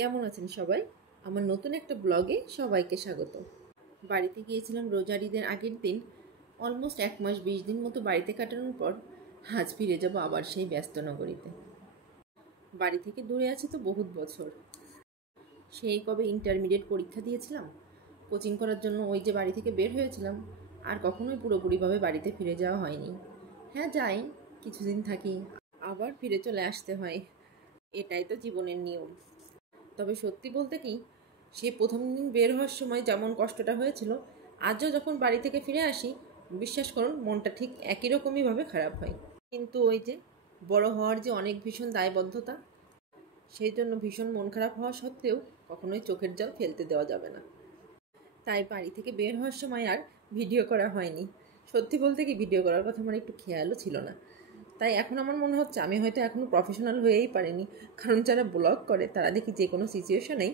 কেমন আছেন সবাই? আমার নতুন একটা ব্লগে সবাইকে স্বাগত। বাড়িতে গিয়েছিলাম রোজার ঈদের আগের দিন। অলমোস্ট 1 মাস 20 দিন মতো বাড়িতে কাটানোর পর আজ ফিরে যাব আবার সেই ব্যস্ত নগরীতে। বাড়ি থেকে দূরে আছি তো বহুত বছর। সেই কবে ইন্টারমিডিয়েট পরীক্ষা দিয়েছিলাম, কোচিং করার জন্য ওই যে বাড়ি থেকে বের হয়েছিলাম, আর কখনোই পুরোপুরিভাবে বাড়িতে ফিরে যাওয়া হয়নি। হ্যাঁ যাই, কিছুদিন থাকি, আবার ফিরে চলে আসতে হয়। এটাই তো জীবনের নিয়ম। তবে সত্যি বলতে কি, সে প্রথম দিন বের হওয়ার সময় যেমন কষ্টটা হয়েছিল, আজও যখন বাড়ি থেকে ফিরে আসি, বিশ্বাস করুন মনটা ঠিক একই রকমইভাবে খারাপ হয়। কিন্তু ওই যে বড় হওয়ার যে অনেক ভীষণ দায়বদ্ধতা, সেই জন্য ভীষণ মন খারাপ হওয়া সত্ত্বেও কখনোই চোখের জল ফেলতে দেওয়া যাবে না। তাই বাড়ি থেকে বের হওয়ার সময় আর ভিডিও করা হয়নি। সত্যি বলতে কি, ভিডিও করার কথা আমার একটু খেয়ালও ছিল না। তাই এখন আমার মনে হচ্ছে আমি হয়তো এখনও প্রফেশনাল হয়েই পারিনি। কারণ যারা ব্লগ করে তারা দেখি যে কোনো সিচুয়েশনেই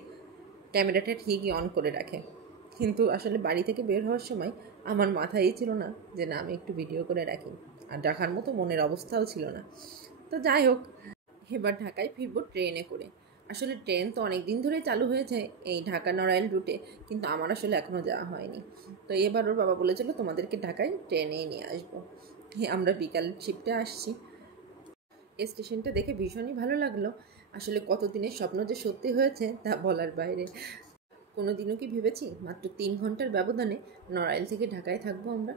ক্যামেরাটা ঠিকই অন করে রাখে, কিন্তু আসলে বাড়ি থেকে বের হওয়ার সময় আমার মাথায়ই ছিল না যে না আমি একটু ভিডিও করে রাখি, আর রাখার মতো মনের অবস্থাও ছিল না। তো যাই হোক, এবার ঢাকায় ফিরবো ট্রেনে করে। আসলে ট্রেন তো অনেক দিন ধরেই চালু হয়েছে এই ঢাকা নড়াইল রুটে, কিন্তু আমার আসলে এখনও যাওয়া হয়নি। তো এবার ওর বাবা বলেছিল তোমাদেরকে ঢাকায় ট্রেনেই নিয়ে আসবো। আমরা বিকাল শিফটে আসছি। স্টেশনটা দেখে ভীষণই ভালো লাগলো। আসলে কতদিনের স্বপ্ন যে সত্যি হয়েছে তা বলার বাইরে। কোনো দিনও কি ভেবেছি মাত্র 3 ঘন্টার ব্যবধানে নড়াইল থেকে ঢাকায় থাকবো আমরা।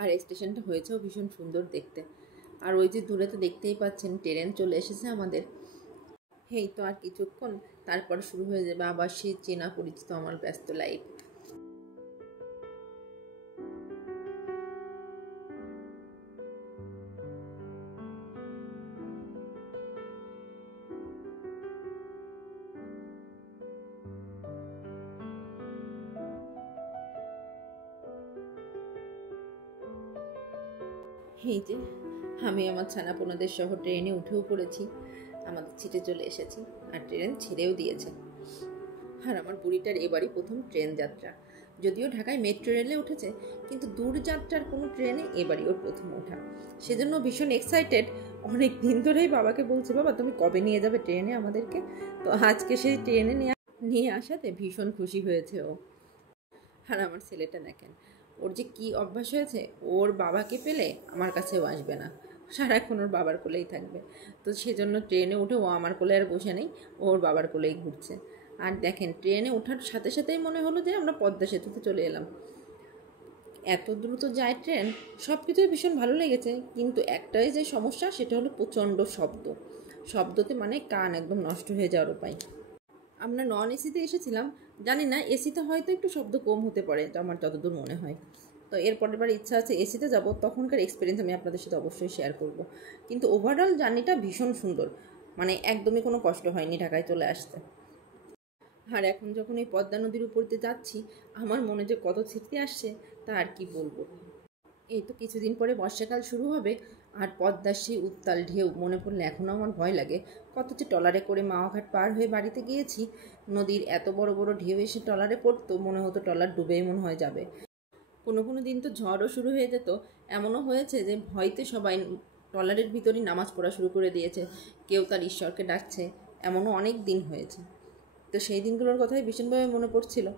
আর স্টেশনটা হয়েছেও ভীষণ সুন্দর দেখতে। আর ওই যে দূরে তো দেখতেই পাচ্ছেন ট্রেন চলে এসেছে আমাদের। এই তো আর কিছুক্ষণ, তারপর শুরু হয়ে যাবে আবার সেই চেনা পরিচিত আমার ব্যস্ত লাইফ। এই যে আমি আমার ছানাপোনাদের সহ ট্রেনে উঠেও পড়েছি, আমাদের সিটে চলে এসেছি, আর ট্রেন ছেড়েও দিয়েছে। আর আমার বুড়িটার এবারই প্রথম ট্রেন যাত্রা। যদিও ঢাকায় মেট্রো রেলে উঠেছে, কিন্তু দূরযাত্রার কোনো ট্রেনে এবারই ওর প্রথম ওঠা। সেজন্য ভীষণ এক্সাইটেড। অনেক দিন ধরেই বাবাকে বলছে, বাবা তুমি কবে নিয়ে যাবে ট্রেনে আমাদেরকে। তো আজকে সেই ট্রেনে নিয়ে আসাতে ভীষণ খুশি হয়েছে ও। আর আমার ছেলেটা দেখেন, ওর যে কী অভ্যাস হয়েছে, ওর বাবাকে পেলে আমার কাছেও আসবে না, সারাক্ষণ ওর বাবার কোলেই থাকবে। তো সেজন্য ট্রেনে উঠে ও আমার কোলে আর বসে নেই, ওর বাবার কোলেই ঘুরছে। আর দেখেন ট্রেনে ওঠার সাথে সাথেই মনে হলো যে আমরা পদ্মা সেতুতে চলে এলাম। এত দ্রুত যায় ট্রেন, সব কিছুই ভীষণ ভালো লেগেছে, কিন্তু একটাই যে সমস্যা সেটা হলো প্রচণ্ড শব্দতে মানে কান একদম নষ্ট হয়ে যাওয়ার উপায়। আমরা নন এসিতে এসেছিলাম, জানি না এসিতে হয়তো একটু শব্দ কম হতে পারে, তো আমার যতদূর মনে হয়। তো এর পরের বার ইচ্ছা আছে এসিতে যাব, তখনকার এক্সপিরিয়েন্স আমি আপনাদের সাথে অবশ্যই শেয়ার করব। কিন্তু ওভারঅল জার্নিটা ভীষণ সুন্দর, মানে একদমই কোনো কষ্ট হয়নি ঢাকায় চলে আসতে। আর এখন যখন এই পদ্মা নদীর উপর দিয়ে যাচ্ছি, আমার মনে যে কত স্মৃতি আসছে তা আর কি বলবো। এই তো কিছুদিন পরে বর্ষাকাল শুরু হবে, আর পদ্মার সেই উত্তাল ঢেউ মনে পড়লে এখনও আমার ভয় লাগে। কত যে ট্রলারে করে মাওয়াঘাট পার হয়ে বাড়িতে গিয়েছি, নদীর এত বড় বড় ঢেউ এসে ট্রলারে পড়তো, মনে হতো ট্রলার ডুবেই মনে হয় যাবে। কোনো কোনো দিন তো ঝড়ও শুরু হয়ে যেত। এমনও হয়েছে যে ভয়তে সবাই ট্রলারের ভিতরেই নামাজ পড়া শুরু করে দিয়েছে, কেউ তার ঈশ্বরকে ডাকছে। এমনও অনেক দিন হয়েছে। তো সেই দিনগুলোর কথাই ভীষণভাবে মনে পড়ছিল।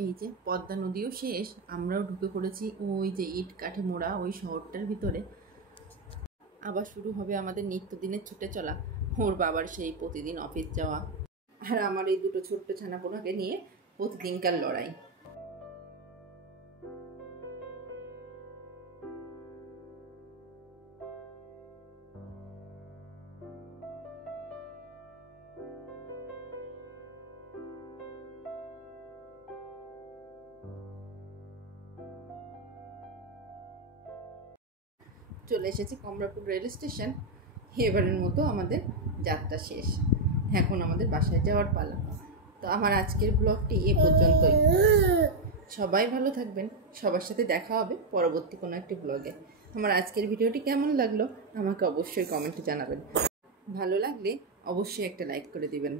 এই যে পদ্মা নদীও শেষ, আমরাও ঢুকে পড়েছি ওই যে ইট কাঠে মোড়া ওই শহরটার ভিতরে। আবার শুরু হবে আমাদের নিত্যদিনের ছুটে চলা, ওর বাবার সেই প্রতিদিন অফিস যাওয়া, আর আমার এই দুটো ছোট্ট ছানাপোনাকে নিয়ে প্রতিদিনকার লড়াই। চলে এসেছি কমলাপুর রেল স্টেশন। এবারের মতো আমাদের যাত্রা শেষ, এখন আমাদের বাসায় যাওয়ার পালা। তো আমার আজকের ব্লগটি এ পর্যন্তই। সবাই ভালো থাকবেন, সবার সাথে দেখা হবে পরবর্তী কোনো একটি ব্লগে। আমার আজকের ভিডিওটি কেমন লাগলো আমাকে অবশ্যই কমেন্টে জানাবেন। ভালো লাগলে অবশ্যই একটা লাইক করে দিবেন।